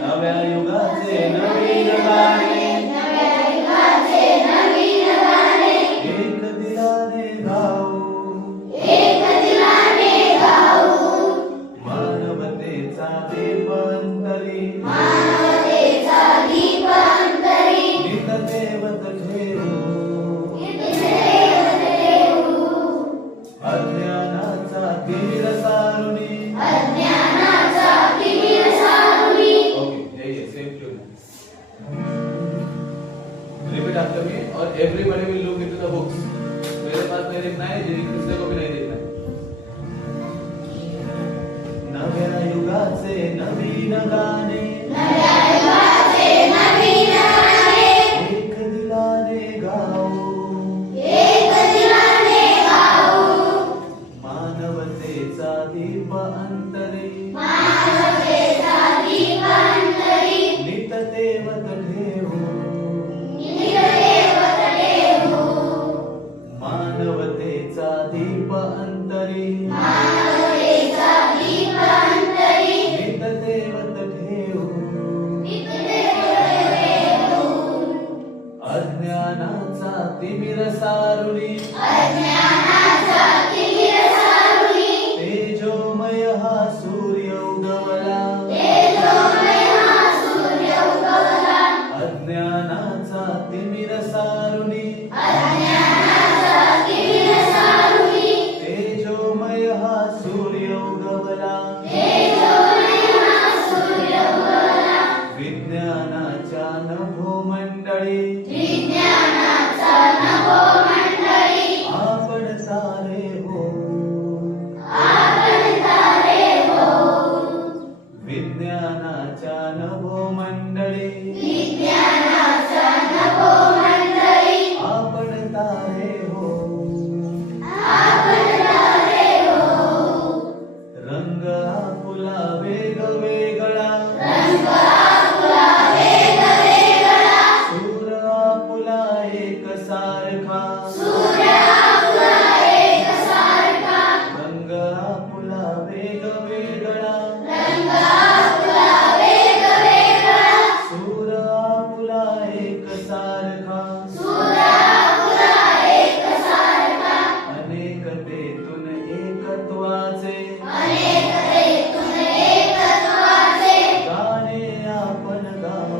नव्या युगाचे नवीन गाणे एक दिलाने गाऊ मानवतेचा दीपांतरी नितदेवत ठेवू अज्ञानाचा तीर सारुणी रिपीट आफ्टर मी और everybody will look into the books मेरे पास नहीं देखना है जिन्हें किसी को भी नहीं देखना है नव्या युगाचे नवीन गाणे एक दिलाने गाऊ मानवतेचा दीप अंतरी नितदेवत ठेवू मानवतेचा दीप अंतरी नितदेवत ठेवू अज्ञानाचा तिमिर सारुणी तेजोमय हा सूर्य उगवला अज्ञानाचा तिमिर सारुणी तेजोमय हा सूर्य उगवला विज्ञानाच्या नभोमंडळी आपण सारे हो विज्ञानाच्या नभोमंडळी आपण तारे हो रंग आपुला वेगवेगळा सूर आपुला एक सारखा रंग आपुला वेगवेगळा सूर आपुला एक सारखा अनेकतेतून एकत्वाचे गाणे आपण गाऊ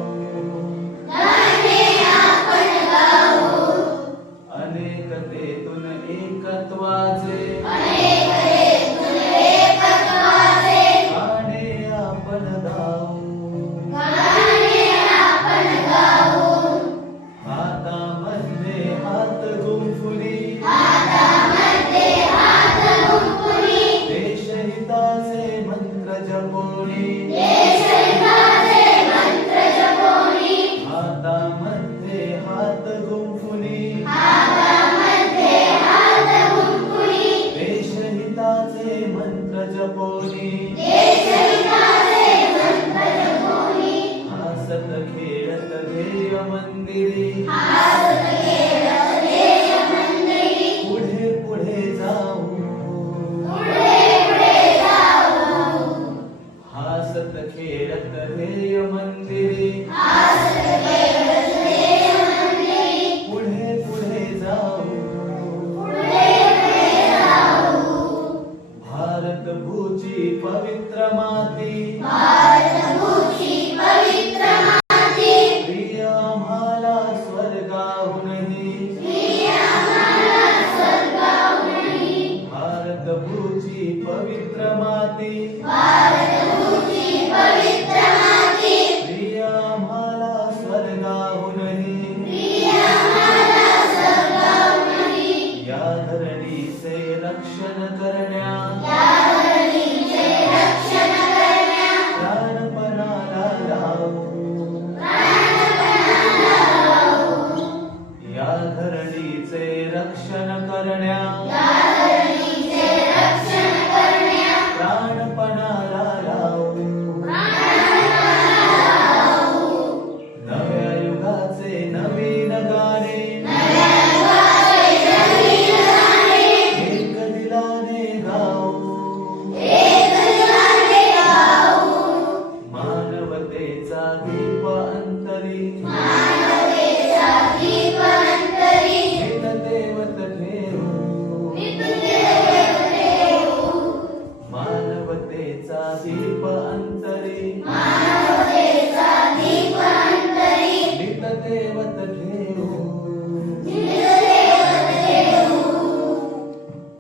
अनेकतेतून एकत्वाचे गाणे आपण गाऊ हातामध्ये हात गुंफुनी देशहिताचे मंत्र जपोनी हातामध्ये हात गुंफुनी देशहिताचे मंत्र जपोनी हसत खेळत ध्येय मंदिरी पुढे पुढे जाऊ हसत खेळत ध्येय मंदिरी पुढे पुढे जाऊ भारत भूची पवित्र माती प्रिय आम्हाला स्वर्गाहूनही भारत भूची पवित्र माती प्रिय आम्हाला स्वर्गाहूनही या धरणीचे रक्षण करण्या प्राणपणाला लावू या धरणीचे रक्षण करण्या प्राणपणाला लावू नव्या युगाचे नवीन गाणे एक दिलाने मानवतेचा दीप अंतरी नित देवत ठेवू मानवतेचा दीप अंतरी नित देवत ठेवू